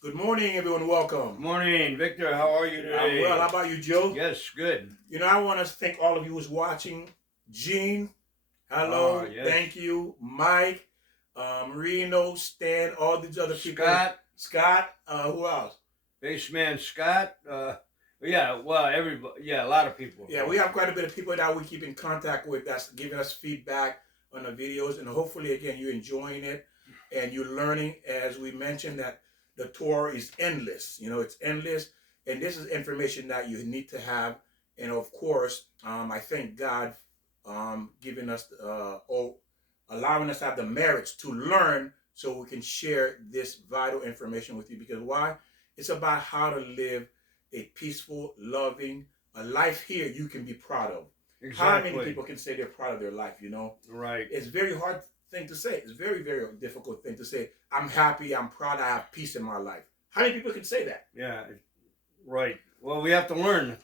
Good morning, everyone. Welcome. Morning, Victor. How are you I'm today? well. How about you, Joe? Yes, good. I want to thank all of you who's watching. Gene, Ah, hello. yes. Thank you. Mike, Reno, Stan, all these other people. Scott, Scott, who else? Baseman Scott. Yeah, well, everybody. Yeah, a lot of people. Yeah, we have quite a bit of people that we keep in contact with that's giving us feedback on the videos. And hopefully, again, you're enjoying it and you're learning. As we mentioned, that the Torah is endless. It's endless. And this is information that you need to have. And of course, I thank God giving us or allowing us to have the merits to learn so we can share this vital information with you. Because why? It's about how to live a peaceful, loving, a life here you can be proud of. Exactly. How many people can say they're proud of their life, Right. It's very hard thing to say. It's very, very difficult thing to say. I'm happy, I'm proud, I have peace in my life. How many people can say that? Yeah, right. Well, we have to learn.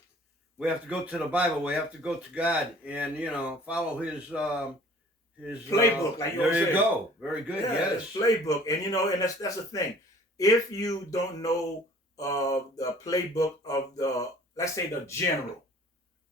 We have to go to the Bible. We have to go to God and, follow his playbook, like you always say. There you go. Very good, Yeah, yes. his playbook. And and that's the thing. If you don't know the playbook of let's say the general,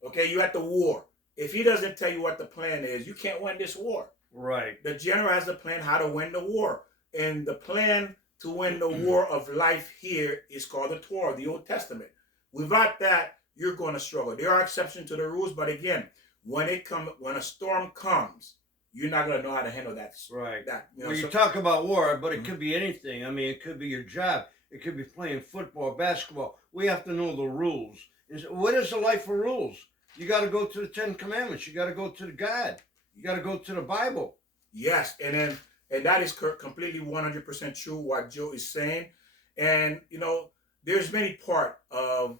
okay, you at the war. If he doesn't tell you what the plan is, you can't win this war. Right. The general has a plan how to win the war. And the plan to win the war of life here is called the Torah, the Old Testament. Without that, you're going to struggle. There are exceptions to the rules, but again, when a storm comes, you're not going to know how to handle that. Right. That, you talk about war, but it could be anything. I mean, it could be your job. It could be playing football, basketball. We have to know the rules. What is the life of rules? You got to go to the Ten Commandments. You got to go to the God. You got to go to the Bible. Yes, and that is completely 100% true what Joe is saying. And there's many part of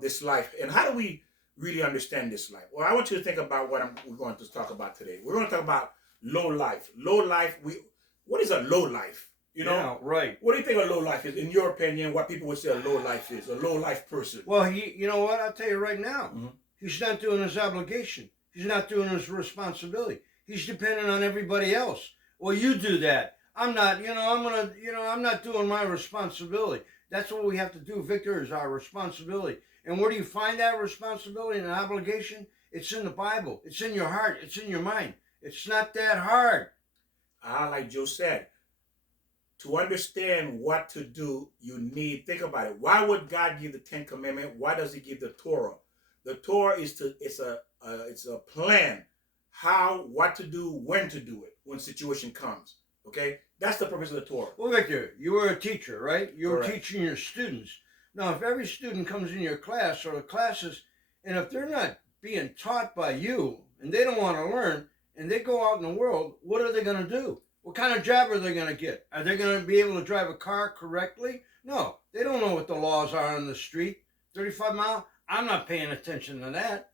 this life. And how do we really understand this life? Well, I want you to think about what we're going to talk about today. We're going to talk about low life. Low life. What is a low life? Yeah, right. What do you think a low life is, in your opinion? What people would say a low life is, a low life person? Well, you know what? I'll tell you right now. Mm-hmm. He's not doing his obligation. He's not doing his responsibility. He's dependent on everybody else. Well, you do that. I'm not. I'm not doing my responsibility. That's what we have to do, Victor, is our responsibility. And where do you find that responsibility and obligation? It's in the Bible. It's in your heart. It's in your mind. It's not that hard. Like Joe said, to understand what to do, you need, think about it. Why would God give the Ten Commandments? Why does he give the Torah? The Torah it's a plan, what to do, when to do it, when situation comes. Okay? That's the purpose of the Torah. Well, Victor, you were a teacher, right? You were Correct. Teaching your students. Now, if every student comes in your class or the classes, and if they're not being taught by you, and they don't want to learn, and they go out in the world, what are they going to do? What kind of job are they going to get? Are they going to be able to drive a car correctly? No, they don't know what the laws are on the street. 35 mile, I'm not paying attention to that.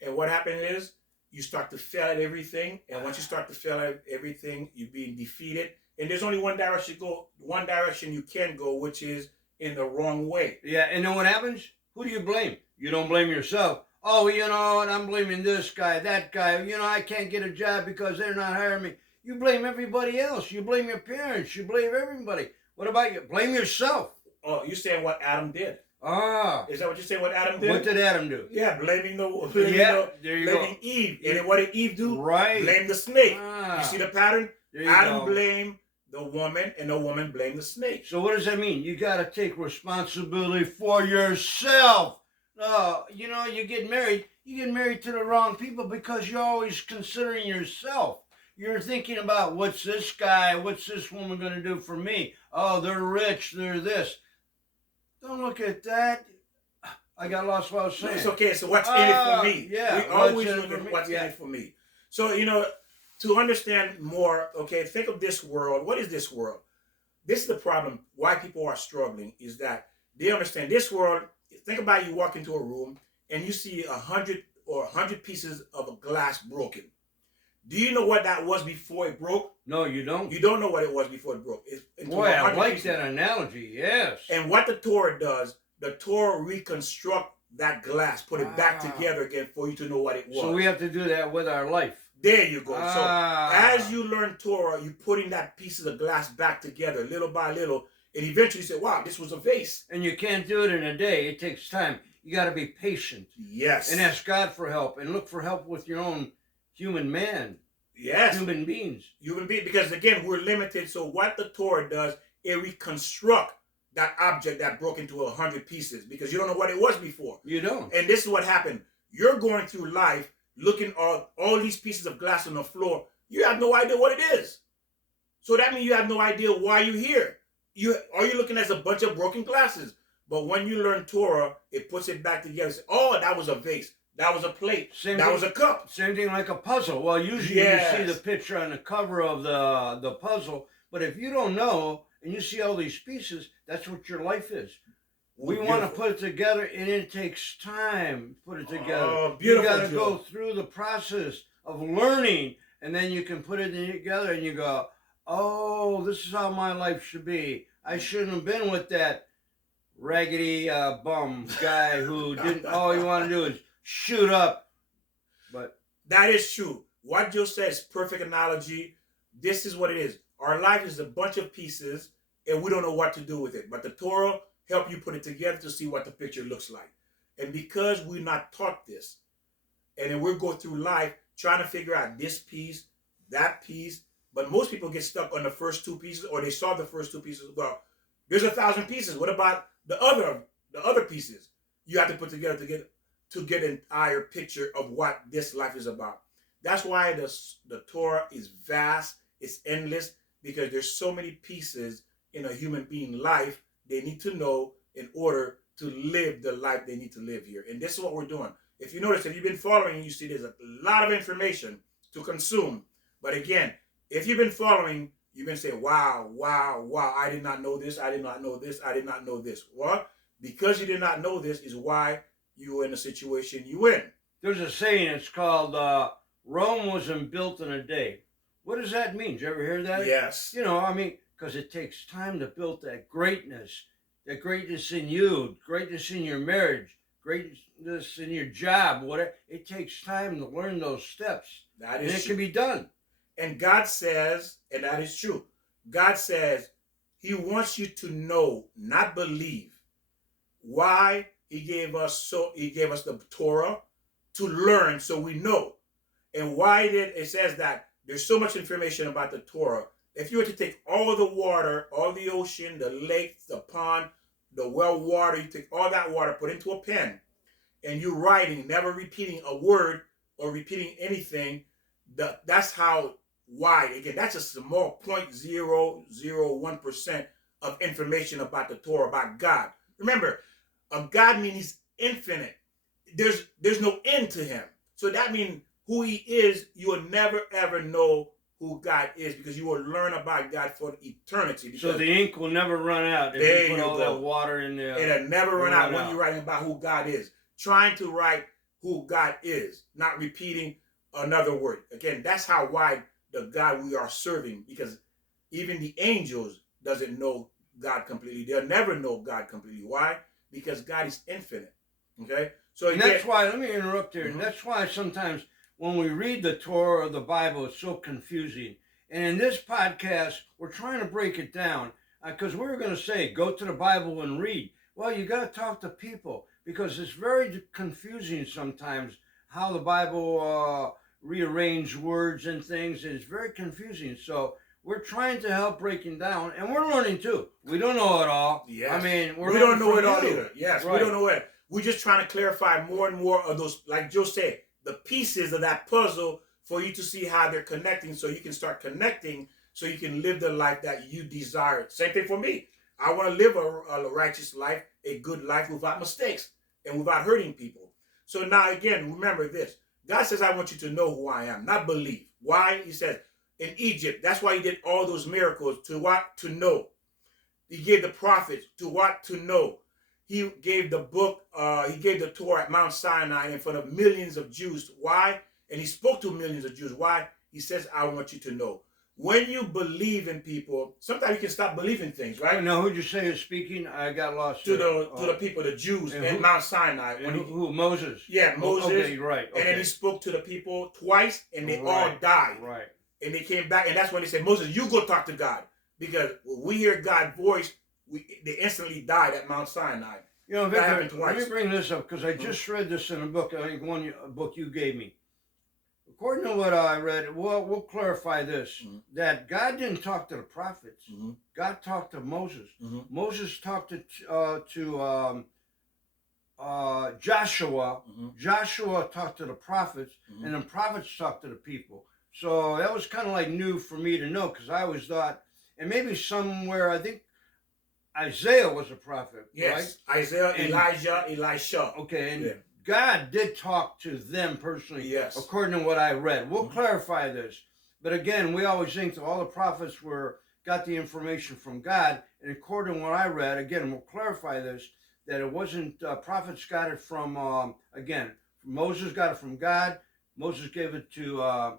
And what happens is, you start to fail at everything, and once you start to fail at everything, you're being defeated. And there's only one direction you can go, which is in the wrong way. Yeah, and then what happens? Who do you blame? You don't blame yourself. Oh, you know what? I'm blaming this guy, that guy. I can't get a job because they're not hiring me. You blame everybody else. You blame your parents. You blame everybody. What about you? Blame yourself. Oh, you're saying what Adam did. Ah. Is that what you're saying, what Adam did? What did Adam do? Yeah, blaming Eve. And what did Eve do? Right. Blame the snake. Ah. You see the pattern? Adam blamed the woman, and the woman blamed the snake. So what does that mean? You got to take responsibility for yourself. You get married. You get married to the wrong people because you're always considering yourself. You're thinking about, what's this guy, what's this woman going to do for me? Oh, they're rich, they're this. Don't look at that. I got lost what I was saying. It's okay. So what's in it for me? Yeah. We always look at what's in it for me. So, to understand more, okay, think of this world. What is this world? This is the problem. Why people are struggling is that they understand this world. Think about you walk into a room and you see 100 pieces of glass broken. Do you know what that was before it broke? No, you don't. You don't know what it was before it broke. Boy, I like that analogy, yes. And what the Torah does, the Torah reconstruct that glass, put it back together again for you to know what it was. So we have to do that with our life. There you go. So as you learn Torah, you're putting that pieces of glass back together little by little, And eventually you say, wow, this was a vase. And you can't do it in a day. It takes time. You got to be patient. Yes. And ask God for help and look for help with your own human man. Yes. Human beings. Human beings. Because again, we're limited. So what the Torah does, it reconstruct that object that broke into 100 pieces because you don't know what it was before. You don't. And this is what happened. You're going through life looking at all these pieces of glass on the floor. You have no idea what it is. So that means you have no idea why you're here. All you're looking at is a bunch of broken glasses. But when you learn Torah, it puts it back together. Say, oh, that was a vase. That was a plate. That was a cup. Same thing like a puzzle. Well, usually you see the picture on the cover of the puzzle. But if you don't know and you see all these pieces, that's what your life is. We want to put it together, and it takes time to put it together. Oh, beautiful. You got to go through the process of learning, and then you can put it together, and you go, oh, this is how my life should be. I shouldn't have been with that raggedy bum guy who didn't. All you want to do is shoot up. But that is true. What Joe says, perfect analogy. This is what it is. Our life is a bunch of pieces, and we don't know what to do with it. But the Torah help you put it together to see what the picture looks like. And because we're not taught this, and then we're going through life trying to figure out this piece, that piece, but most people get stuck on the first two pieces, or they saw the first two pieces. Well, there's 1,000 pieces. What about the other pieces? You have to put together to get an entire picture of what this life is about. That's why the Torah is vast, it's endless, because there's so many pieces in a human being life they need to know in order to live the life they need to live here. And this is what we're doing. If you notice, if you've been following, you see there's a lot of information to consume. But again, if you've been following, you've been saying, wow, I did not know this, I did not know this, I did not know this. Well, because you did not know this is why you were in the situation you in. There's a saying, it's called Rome wasn't built in a day. What does that mean? Did you ever hear that? Yes. You know, I mean, because it takes time to build that greatness in you, greatness in your marriage, greatness in your job, whatever. It takes time to learn those steps. That is and it true. can be done. And God says, and that is true, God says he wants you to know, not believe, why he gave us the Torah to learn so we know. And why it says that there's so much information about the Torah. If you were to take all the water, all the ocean, the lake, the pond, the well water, you take all that water, put into a pen, and you're writing, never repeating a word or repeating anything, that's how wide. Again, that's a small 0.001% of information about the Torah, about God. Remember, God means he's infinite. There's no end to him. So that means who he is, you will never ever know who God is, because you will learn about God for eternity. So the ink will never run out if you put all that water in there. It'll never run out when you're writing about who God is. Trying to write who God is, not repeating another word. Again, that's how wide the God we are serving, because even the angels doesn't know God completely. They'll never know God completely. Why? Because God is infinite. Okay? So and that's why, let me interrupt here, and that's why sometimes when we read the Torah or the Bible, it's so confusing. And in this podcast, we're trying to break it down, because we were going to say, go to the Bible and read. Well, you got to talk to people, because it's very confusing sometimes how the Bible rearrange words and things. It's very confusing. So we're trying to help breaking down, and we're learning too. We don't know it all. Yes. I mean, we don't know it all either. Yes, right. We don't know it. We're just trying to clarify more and more of those, like Joe said, the pieces of that puzzle for you to see how they're connecting, so you can start connecting, so you can live the life that you desire. Same thing for me. I want to live a righteous life, a good life without mistakes and without hurting people. So now again, remember this. God says, I want you to know who I am, not believe. Why? He says, in Egypt, that's why he did all those miracles, to what? To know. He gave the prophets to what? To know. He gave the book, he gave the Torah at Mount Sinai in front of millions of Jews. Why? And he spoke to millions of Jews. Why? He says, I want you to know. When you believe in people, sometimes you can stop believing things, right? Now, who'd you say is speaking? I got lost. To the people, the Jews at Mount Sinai. Who? Moses? Yeah, Moses. Okay, right. Okay. And then he spoke to the people twice, and they all died. Right. And they came back, and that's when they said, Moses, you go talk to God. Because when we hear God's voice, they instantly died at Mount Sinai. You know, That happened Victor, let me twice. bring this up because I just read this in a book. I think a book you gave me. According to what I read, we'll clarify this: that God didn't talk to the prophets. God talked to Moses. Moses talked to Joshua. Joshua talked to the prophets, and the prophets talked to the people. So that was kind of like new for me to know, because I always thought, and maybe somewhere, I think Isaiah was a prophet, Yes, right? Isaiah, And Elijah, Elisha. okay, and Yeah. God did talk to them personally, Yes. according to what I read. We'll clarify this, but again, we always think that all the prophets got the information from God, and according to what I read, again, we'll clarify this, that it wasn't prophets got it from again, Moses got it from God. Moses gave it to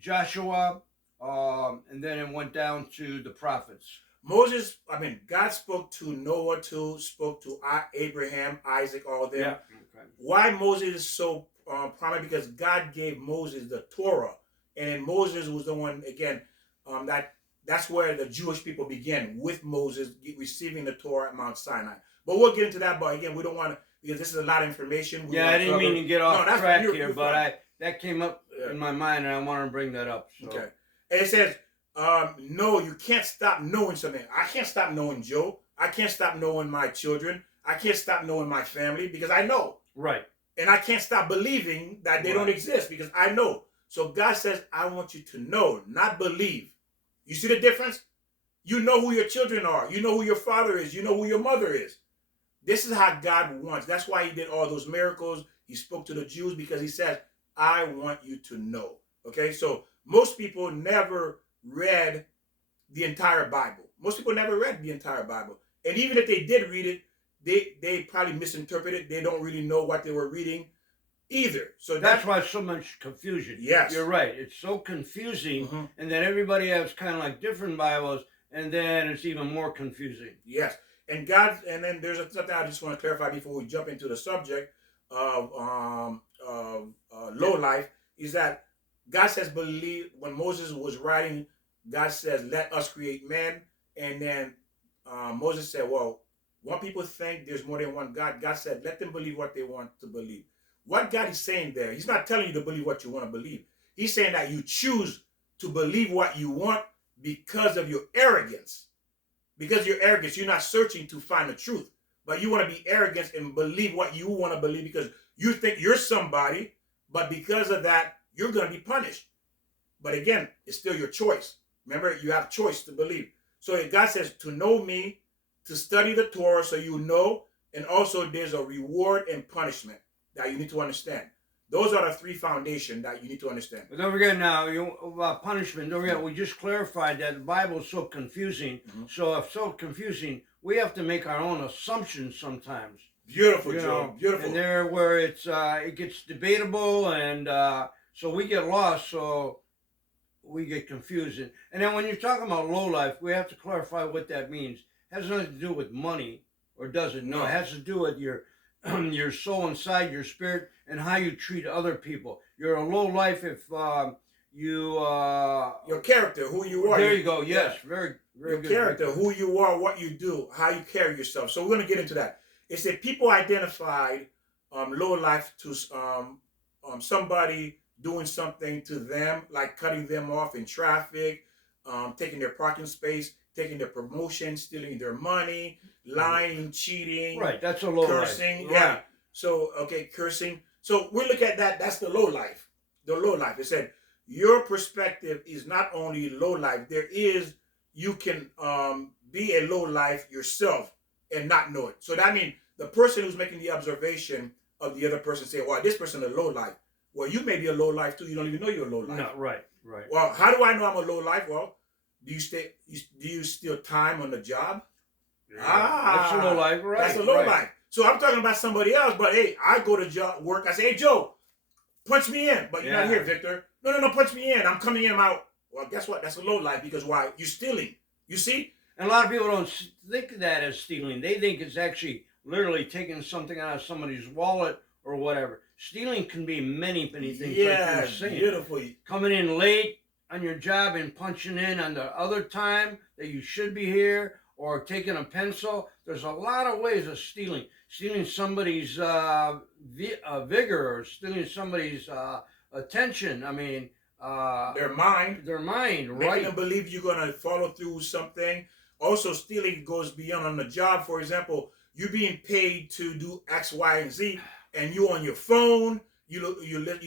Joshua, and then it went down to the prophets. God spoke to Noah too, spoke to Abraham, Isaac, all of them. Yeah. Okay. Why Moses is so prominent? Because God gave Moses the Torah, and then Moses was the one, again, that's where the Jewish people began, with Moses receiving the Torah at Mount Sinai. But we'll get into that, but again, we don't want to, because this is a lot of information. Yeah, I didn't mean to get off track here, but that came up in my mind, and I want to bring that up. So. Okay. And it says, no, you can't stop knowing something. I can't stop knowing Joe. I can't stop knowing my children. I can't stop knowing my family, because I know. Right. And I can't stop believing that they don't exist, because I know. So God says, I want you to know, not believe. You see the difference? You know who your children are. You know who your father is. You know who your mother is. This is how God wants. That's why he did all those miracles. He spoke to the Jews, because he says, I want you to know. Okay, so most people never read the entire Bible. Most people never read the entire Bible. And even if they did read it, they probably misinterpreted. They don't really know what they were reading either. So that's why so much confusion. Yes. You're right. It's so confusing, and then everybody has kind of like different Bibles, and then it's even more confusing. Yes. And then there's something I just want to clarify before we jump into the subject of low life, is that God says, believe. When Moses was writing, God says, let us create man. And then Moses said, well, what people think there's more than one God. God said, let them believe what they want to believe. What God is saying there, he's not telling you to believe what you want to believe. He's saying that you choose to believe what you want because of your arrogance. Because of your arrogance, you're not searching to find the truth, but you want to be arrogant and believe what you want to believe because you think you're somebody, but because of that, you're going to be punished. But again, it's still your choice. Remember, you have choice to believe. So God says to know me, to study the Torah so you know, and also there's a reward and punishment that you need to understand. Those are the three foundations that you need to understand. But don't forget now, about punishment, don't forget, we just clarified that the Bible is so confusing. So if so confusing, we have to make our own assumptions sometimes. Beautiful, Joe. Beautiful. And there where it gets debatable, and so we get lost, so we get confused. And then when you're talking about low life, we have to clarify what that means. It has nothing to do with money, or does it? No, it has to do with your soul inside, your spirit, and how you treat other people. You're a low life if your character, who you are. There you go. Yes, yeah. Very your good. Your character, who you are, what you do, how you carry yourself. So we're going to get into that. It said people identified low life to somebody doing something to them, like cutting them off in traffic, taking their parking space, taking their promotion, stealing their money, lying, cheating. Right, that's a low cursing, life. Yeah. Right. So, cursing. So we look at that. That's the low life. The low life. It said your perspective is not only low life. You can be a low life yourself and not know it. So that means the person who's making the observation of the other person say, well, this person is a low life. Well, you may be a low life too. You don't even know you're a low life. No, right. Well, how do I know I'm a low life? Well, do you steal time on the job? Yeah. That's a low life, right? That's a low life. So I'm talking about somebody else, but hey, I go to work. I say, hey, Joe, punch me in. But you're not here, Victor. No, punch me in. I'm coming in. Well, guess what? That's a low life because why? You're stealing. You see? And a lot of people don't think of that as stealing. They think it's actually literally taking something out of somebody's wallet or whatever. Stealing can be many things. Yeah, beautiful. Coming in late on your job and punching in on the other time that you should be here, or taking a pencil. There's a lot of ways of stealing. Stealing somebody's vigor, or stealing somebody's attention. I mean, their mind, making right? Them believe you're gonna follow through with something. Also, stealing goes beyond on the job. For example, you're being paid to do X, Y, and Z, and you on your phone. You're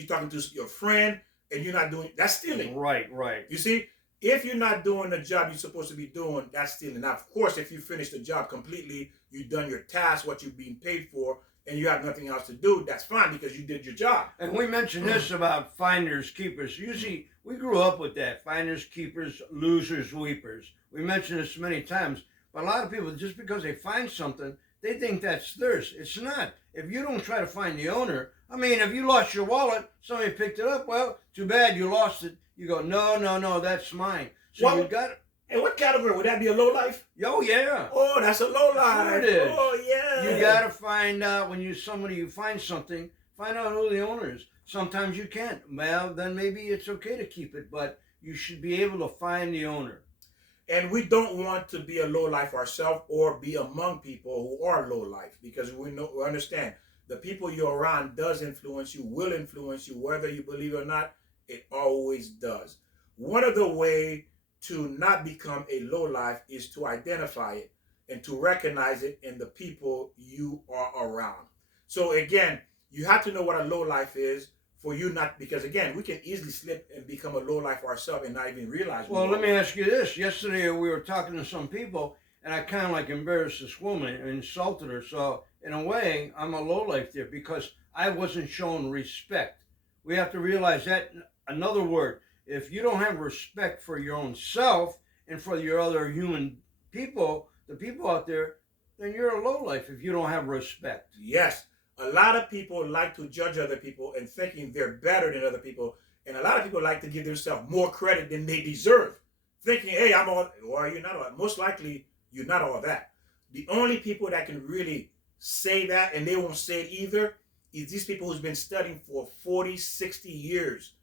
talking to your friend, and you're not doing. That's stealing. Right. You see, if you're not doing the job you're supposed to be doing, that's stealing. Now, of course, if you finish the job completely, you've done your task, what you're being paid for, and you have nothing else to do, that's fine because you did your job. And we mentioned this about finders, keepers. Usually, we grew up with that. Finders, keepers, losers, weepers. We mentioned this many times. But a lot of people, just because they find something, they think that's theirs. It's not. If you don't try to find the owner, I mean, if you lost your wallet, somebody picked it up, well, too bad you lost it. You go, no, that's mine. So well, you got it. And what category? Would that be a low life? Oh, yeah. Oh, that's a low life. Sure it is. Oh, yeah. You got to find out when you find something, find out who the owner is. Sometimes you can't. Well, then maybe it's okay to keep it, but you should be able to find the owner. And we don't want to be a low life ourselves or be among people who are low life, because we understand the people you're around does influence you, will influence you, whether you believe it or not. It always does. One of the way to not become a low life is to identify it and to recognize it in the people you are around. So again, you have to know what a low life is for you not, because again, we can easily slip and become a low life ourselves and not even realize. Well, let me ask you this. Yesterday we were talking to some people and I kind of like embarrassed this woman and insulted her. So in a way, I'm a low life there because I wasn't shown respect. We have to realize that. Another word, if you don't have respect for your own self and for your other human people, the people out there, then you're a low life if you don't have respect. Yes. A lot of people like to judge other people and thinking they're better than other people. And a lot of people like to give themselves more credit than they deserve. Thinking, hey, I'm all, well, you're not all that. Most likely, you're not all that. The only people that can really say that, and they won't say it either, is these people who's been studying for 40, 60 years,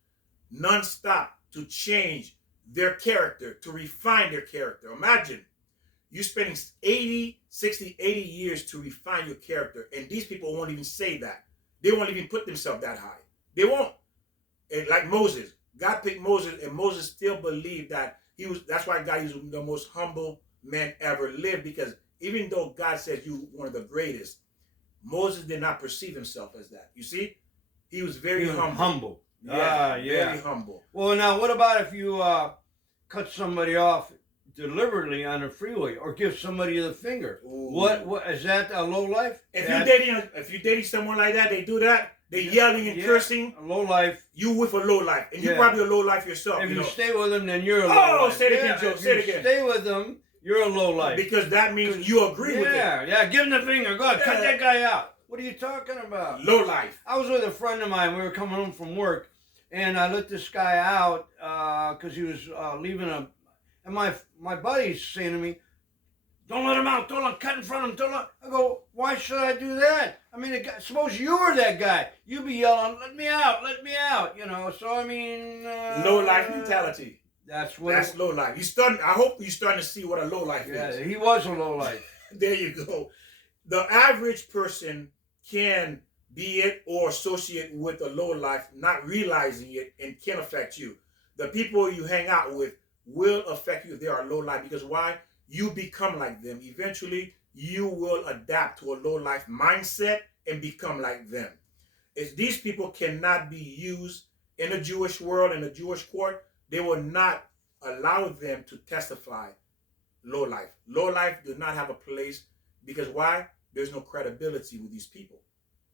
non-stop, to change their character, to refine their character. Imagine you spending 80, 60, 80 years to refine your character, and these people won't even say that. They won't even put themselves that high. They won't. And like Moses, God picked Moses, and Moses still believed that that's why God is the most humble man ever lived, because even though God says you one of the greatest, Moses did not perceive himself as that. You see? He was very humble. Yeah. Very humble. Well, now what about if you cut somebody off deliberately on a freeway or give somebody the finger? Ooh. What is that a low life? If you're dating someone like that, they do that. They're yelling and cursing. A low life. You with a low life, and you're probably a low life yourself. If you stay with them, then you're a low life. Oh, say it again, Joe. Say it again. Stay with them, you're a low life. Because that means you agree with them. Yeah, give them the finger. Go ahead, cut that guy out. What are you talking about? Low life. I was with a friend of mine. We were coming home from work, and I let this guy out because he was leaving a. And my buddy's saying to me, "Don't let him out. Don't let, cut in front of him. Don't let." I go, "Why should I do that? I mean, suppose you were that guy. You'd be yelling, 'Let me out! Let me out!' You know." So I mean, low life mentality. That's low life. I hope you're starting to see what a low life is. Yeah, he was a low life. There you go. The average person can be it or associate with a low life, not realizing it, and can affect you. The people you hang out with will affect you if they are low life, because why? You become like them. Eventually, you will adapt to a low life mindset and become like them. These people cannot be used in the Jewish world, in the Jewish court. They will not allow them to testify low life. Low life does not have a place, because why? There's no credibility with these people.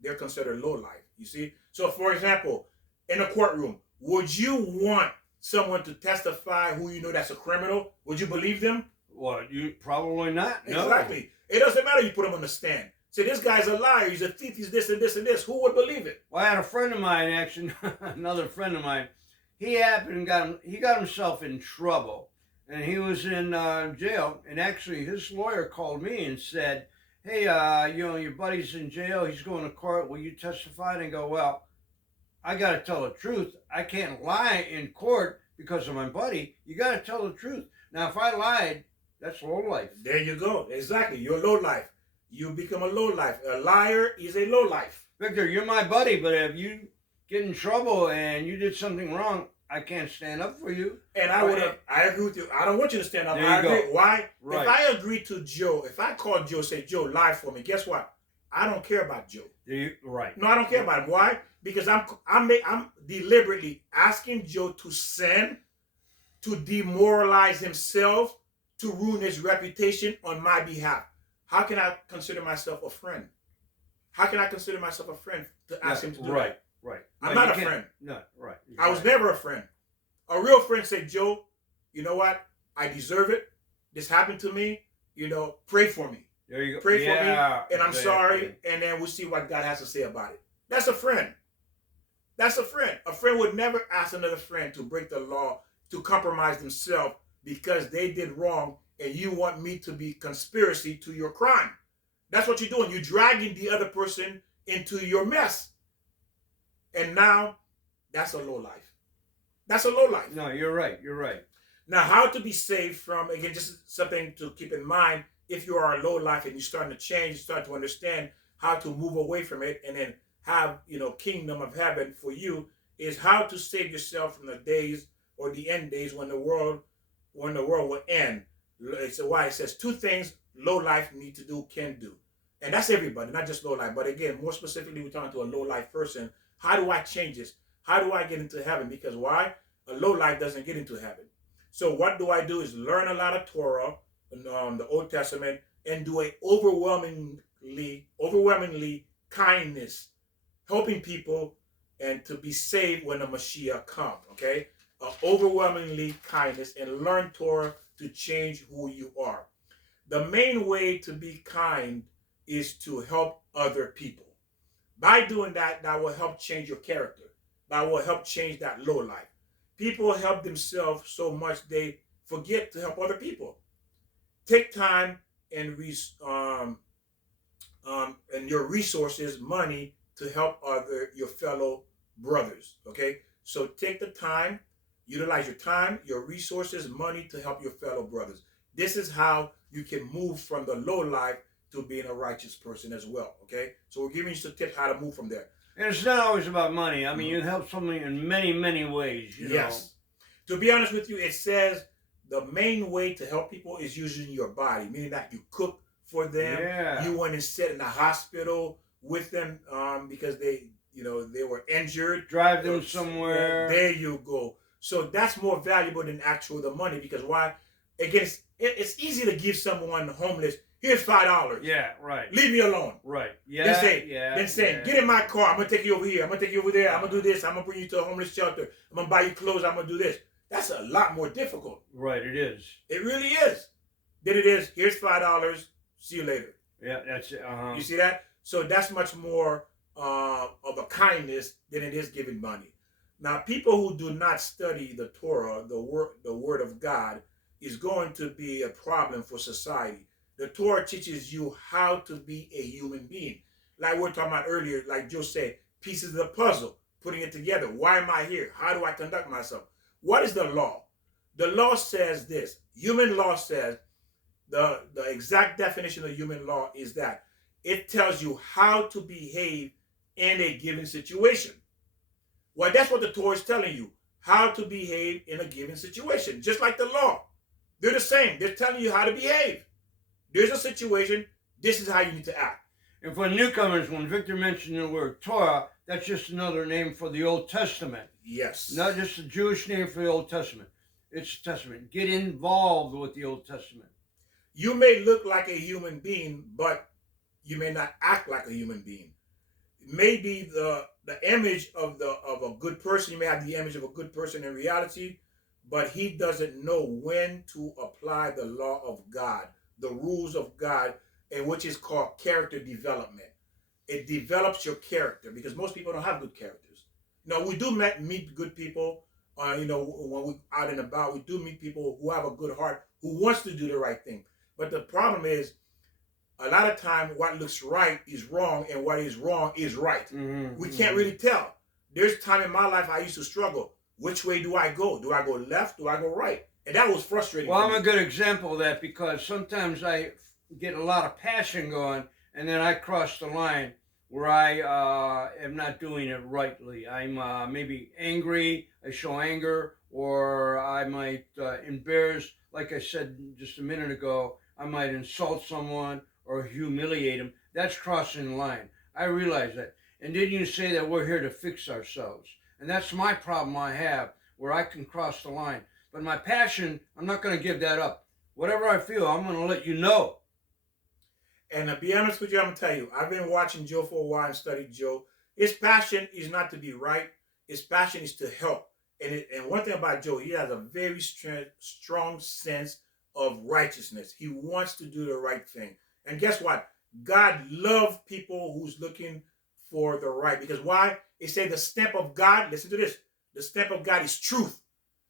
They're considered low life, you see? So, for example, in a courtroom, would you want someone to testify who you know that's a criminal? Would you believe them? Well, you probably not. Exactly. No. It doesn't matter. You put him on the stand. Say, this guy's a liar. He's a thief. He's this and this and this. Who would believe it? Well, I had a friend of mine, actually, another friend of mine. He got himself in trouble, and he was in jail. And actually, his lawyer called me and said, "Hey, your buddy's in jail. He's going to court. Will you testify?" And I go, "Well, I got to tell the truth. I can't lie in court because of my buddy. You got to tell the truth. Now, if I lied, That's low life. There you go. Exactly. You're low life. You become a low life. A liar is a low life. Victor, you're my buddy, but if you get in trouble and you did something wrong, I can't stand up for you. And I agree with you. I don't want you to stand up. There I you agree. go. Why? Right. If I agree to Joe, if I call Joe, say, Joe, lie for me, guess what? I don't care about Joe. Right. No, I don't care about him. Why? Because I'm deliberately asking Joe to sin, to demoralize himself, to ruin his reputation on my behalf. How can I consider myself a friend? How can I consider myself a friend to ask him to do right, that? Right. I'm not a friend. No, right. I was never a friend. A real friend said, Joe, you know what? I deserve it. This happened to me. You know, pray for me. There you go. Pray for me, and I'm exactly. sorry, and then we'll see what God has to say about it. That's a friend. That's a friend. A friend would never ask another friend to break the law, to compromise themselves because they did wrong, and you want me to be conspiracy to your crime. That's what you're doing. You're dragging the other person into your mess. And now, that's a low life. That's a low life. No, you're right. You're right. Now, how to be saved from, again, just something to keep in mind, if you are a low life and you're starting to change, you start to understand how to move away from it and then have, kingdom of heaven for you, is how to save yourself from the days or the end days when the world will end. It's why it says two things low life need to do, can do. And that's everybody, not just low life. But again, more specifically, we're talking to a low life person. How do I change this? How do I get into heaven? Because why? A low life doesn't get into heaven. So what do I do is learn a lot of Torah, the Old Testament, and do a overwhelmingly kindness, helping people and to be saved when the Mashiach comes. Okay, overwhelmingly kindness, and learn Torah to change who you are. The main way to be kind is to help other people. By doing that, that will help change your character. That will help change that low life. People help themselves so much they forget to help other people. Take time and your resources, money, to help your fellow brothers. Okay, so take the time, utilize your time, your resources, money to help your fellow brothers. This is how you can move from the low life to being a righteous person as well. Okay, so we're giving you some tips how to move from there. And it's not always about money. I mean, you help somebody in many, many ways. Yes. To be honest with you, it says the main way to help people is using your body, meaning that you cook for them. Yeah. You went and sit in the hospital with them because they were injured. Drive them somewhere. There you go. So that's more valuable than the money, because why? Again, it's easy to give someone homeless, here's $5. Yeah, right. Leave me alone. Right. Yeah. Then say, get in my car. I'm gonna take you over here. I'm gonna take you over there. I'm gonna do this. I'm gonna bring you to a homeless shelter. I'm gonna buy you clothes. I'm gonna do this. That's a lot more difficult. Right. It is. It really is. Then it is. Here's $5. See you later. Yeah, that's it. You see that? So that's much more of a kindness than it is giving money. Now, people who do not study the Torah, the word of God, is going to be a problem for society. The Torah teaches you how to be a human being. Like we were talking about earlier, like Joe said, pieces of the puzzle, putting it together. Why am I here? How do I conduct myself? What is the law? The law says this. Human law says, the exact definition of human law is that it tells you how to behave in a given situation. Well, that's what the Torah is telling you, how to behave in a given situation, just like the law. They're the same. They're telling you how to behave. There's a situation. This is how you need to act. And for newcomers, when Victor mentioned the word Torah, that's just another name for the Old Testament. Yes. Not just a Jewish name for the Old Testament. It's Testament. Get involved with the Old Testament. You may look like a human being, but you may not act like a human being. Maybe the image of a good person, you may have the image of a good person in reality, but he doesn't know when to apply the law of God, the rules of God, and which is called character development. It develops your character, because most people don't have good characters. We do meet good people. When we're out and about, we do meet people who have a good heart, who wants to do the right thing. But the problem is, a lot of time, what looks right is wrong, and what is wrong is right. Mm-hmm, we can't really tell. There's time in my life I used to struggle. Which way do I go? Do I go left? Do I go right? And that was frustrating. Well, for I'm me. a good example of that because sometimes I get a lot of passion going, and then I cross the line where I am not doing it rightly. I'm maybe angry, I show anger, or I might embarrass, like I said just a minute ago, I might insult someone or humiliate them. That's crossing the line. I realize that. And didn't you say that we're here to fix ourselves? And that's my problem I have, where I can cross the line. But my passion, I'm not going to give that up. Whatever I feel, I'm going to let you know. And to be honest with you, I'm gonna tell you, I've been watching Joe for a while and studied Joe. His passion is not to be right. His passion is to help. And one thing about Joe, he has a very strong sense of righteousness. He wants to do the right thing. And guess what? God loves people who's looking for the right. Because why? It say the stamp of God. Listen to this. The stamp of God is truth.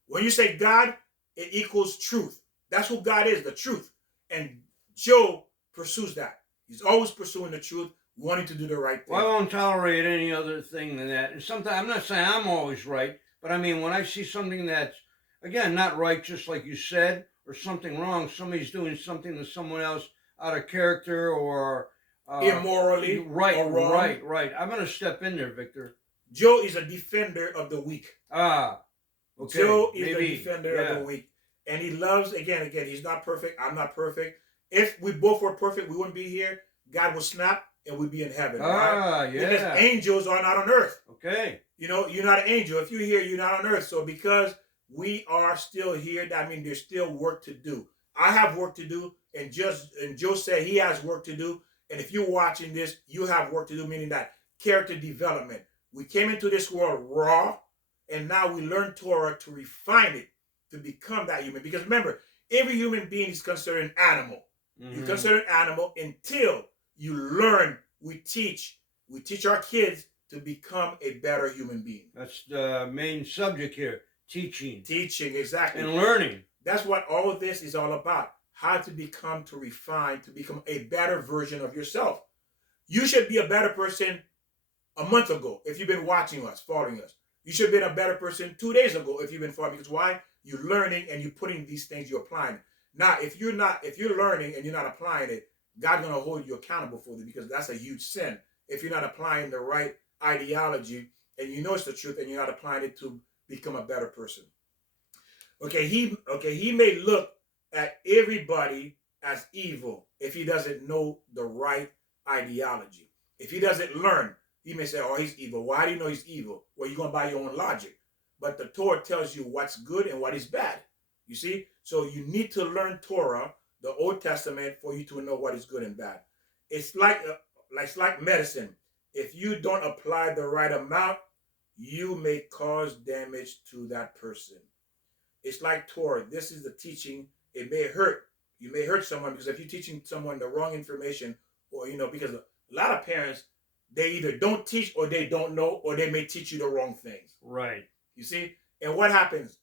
When you say God, it equals truth. That's who God is, the truth. And Joe pursues that. He's always pursuing the truth, wanting to do the right thing. Well, I won't tolerate any other thing than that. And sometimes, I'm not saying I'm always right, but I mean, when I see something that's, again, not right, just like you said, or something wrong, somebody's doing something to someone else out of character or Immorally right, or wrong. right. I'm going to step in there, Victor. Joe is a defender of the weak. Okay. Joe is maybe, the defender of the weak. And he loves, again, he's not perfect. I'm not perfect. If we both were perfect, we wouldn't be here. God would snap and we'd be in heaven. Right? Yeah. Because angels are not on earth. Okay. You know, you're not an angel. If you're here, you're not on earth. So because we are still here, that means there's still work to do. I have work to do, and Joe said he has work to do. And if you're watching this, you have work to do, meaning that character development. We came into this world raw, and now we learn Torah to refine it, to become that human. Because remember, every human being is considered an animal. Mm-hmm. You consider an animal until you learn. We teach our kids to become a better human being. That's the main subject here. Teaching, exactly. And learning. That's what all of this is all about. How to refine, to become a better version of yourself. You should be a better person a month ago if you've been watching us, following us. You should have been a better person 2 days ago if you've been following. Because why? You're learning and you're putting these things, you're applying. Now, if you're learning and you're not applying it, God's going to hold you accountable for it, because that's a huge sin. If you're not applying the right ideology and you know it's the truth and you're not applying it to become a better person. He may look at everybody as evil if he doesn't know the right ideology. If he doesn't learn, he may say, oh, he's evil. Why do you know he's evil? Well, you're going to buy your own logic. But the Torah tells you what's good and what is bad. You see? So you need to learn Torah, the Old Testament, for you to know what is good and bad. It's like medicine. If you don't apply the right amount, you may cause damage to that person. It's like Torah. This is the teaching. It may hurt. You may hurt someone, because if you're teaching someone the wrong information, or, because a lot of parents, they either don't teach or they don't know, or they may teach you the wrong things. Right. You see? And what happens?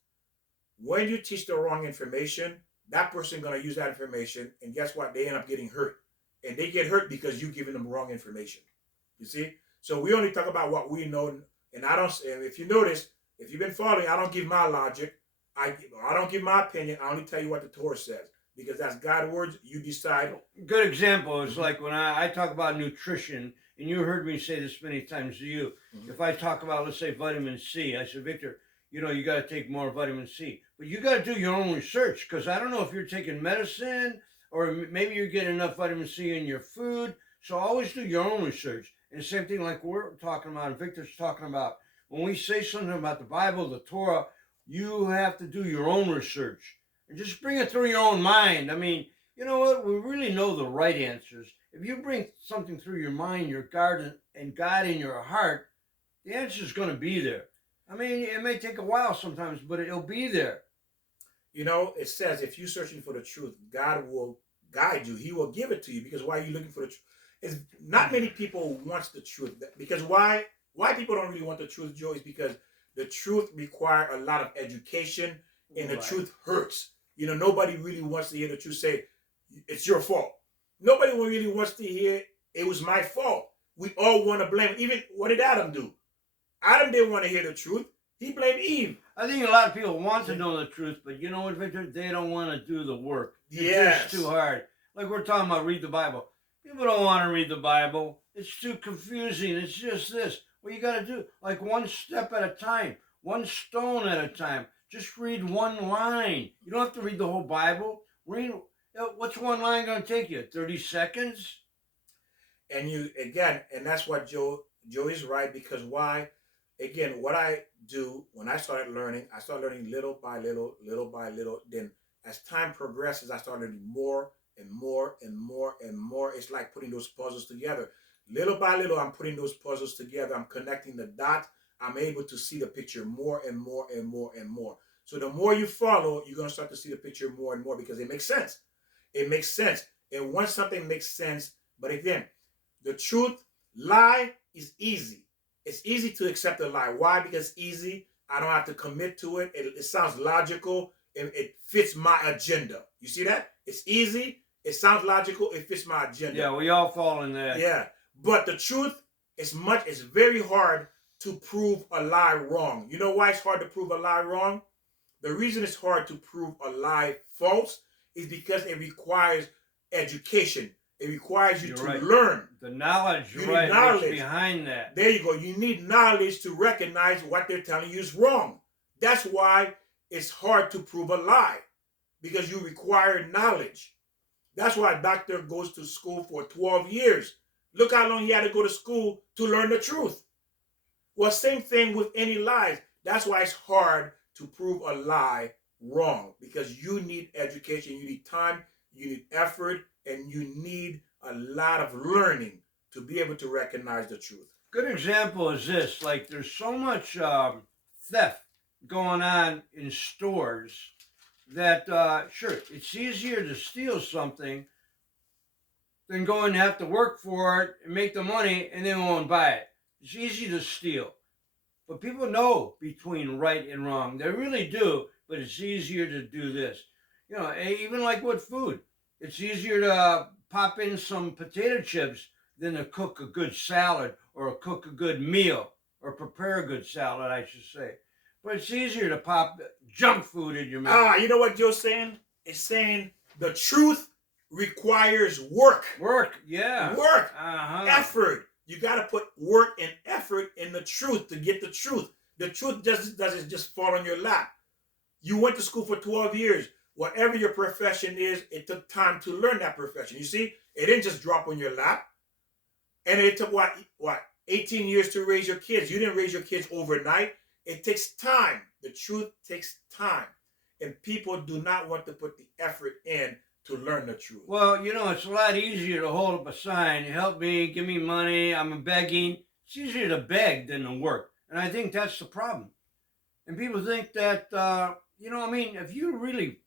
When you teach the wrong information, that person is going to use that information, and guess what? They end up getting hurt. And they get hurt because you're giving them wrong information. You see? So we only talk about what we know. And if you notice, if you've been following, I don't give my logic. I don't give my opinion. I only tell you what the Torah says. Because that's God's words. You decide. Good example is like when I talk about nutrition, and you heard me say this many times to you. Mm-hmm. If I talk about, let's say, vitamin C, I said, Victor, you got to take more vitamin C. But you got to do your own research, because I don't know if you're taking medicine or maybe you're getting enough vitamin C in your food. So always do your own research. And the same thing like we're talking about and Victor's talking about. When we say something about the Bible, the Torah, you have to do your own research. And just bring it through your own mind. I mean, you know what? We really know the right answers. If you bring something through your mind, your garden, and God in your heart, the answer is going to be there. I mean, it may take a while sometimes, but it'll be there. It says if you're searching for the truth, God will guide you. He will give it to you. Because why are you looking for the truth? It's not many people wants the truth. Because why people don't really want the truth, Joe, is because the truth requires a lot of education, and the truth hurts. Nobody really wants to hear the truth say, it's your fault. Nobody really wants to hear, it was my fault. We all want to blame. Even, what did Adam do? Adam didn't want to hear the truth. He blamed Eve. I think a lot of people want to know the truth, but you know what, Victor? They don't want to do the work. It's Yes. just too hard. Like we're talking about read the Bible. People don't want to read the Bible. It's too confusing. It's just this. What you got to do, like one step at a time, one stone at a time. Just read one line. You don't have to read the whole Bible. Read. What's one line going to take you? 30 seconds? And you again, and that's what Joey's right, because why? Again, what I do when I started learning, I started learning little by little, little by little. Then as time progresses, I started learning more and more and more and more. It's like putting those puzzles together. Little by little, I'm putting those puzzles together. I'm connecting the dots. I'm able to see the picture more and more and more and more. So the more you follow, you're gonna start to see the picture more and more because it makes sense. It makes sense. And once something makes sense, but again, the truth, lie is easy. It's easy to accept a lie. Why? Because it's easy. I don't have to commit to it. It sounds logical. It fits my agenda. You see that? It's easy. It sounds logical. It fits my agenda. Yeah, we all fall in that. Yeah. But the truth is it's very hard to prove a lie wrong. You know why it's hard to prove a lie wrong? The reason it's hard to prove a lie false is because it requires education. It requires you to learn. The knowledge, you right, need knowledge behind that. There you go. You need knowledge to recognize what they're telling you is wrong. That's why it's hard to prove a lie, because you require knowledge. That's why a doctor goes to school for 12 years. Look how long he had to go to school to learn the truth. Well, same thing with any lies. That's why it's hard to prove a lie wrong, because you need education, you need time, you need effort, and you need a lot of learning to be able to recognize the truth. Good example is this. Like there's so much theft going on in stores that, sure, it's easier to steal something than go and have to work for it and make the money and then go and buy it. It's easy to steal. But people know between right and wrong. They really do, but it's easier to do this. You know, even like with food. It's easier to pop in some potato chips than to cook a good salad or cook a good meal or prepare a good salad, I should say. But it's easier to pop junk food in your mouth. You know what Joe's saying? It's saying the truth requires work. Work, yeah. Work, effort. You got to put work and effort in the truth to get the truth. The truth doesn't just fall on your lap. You went to school for 12 years. Whatever your profession is, it took time to learn that profession. You see, it didn't just drop on your lap. And it took, 18 years to raise your kids. You didn't raise your kids overnight. It takes time. The truth takes time. And people do not want to put the effort in to learn the truth. Well, you know, it's a lot easier to hold up a sign, help me, give me money, I'm begging. It's easier to beg than to work. And I think that's the problem. And people think that, if you really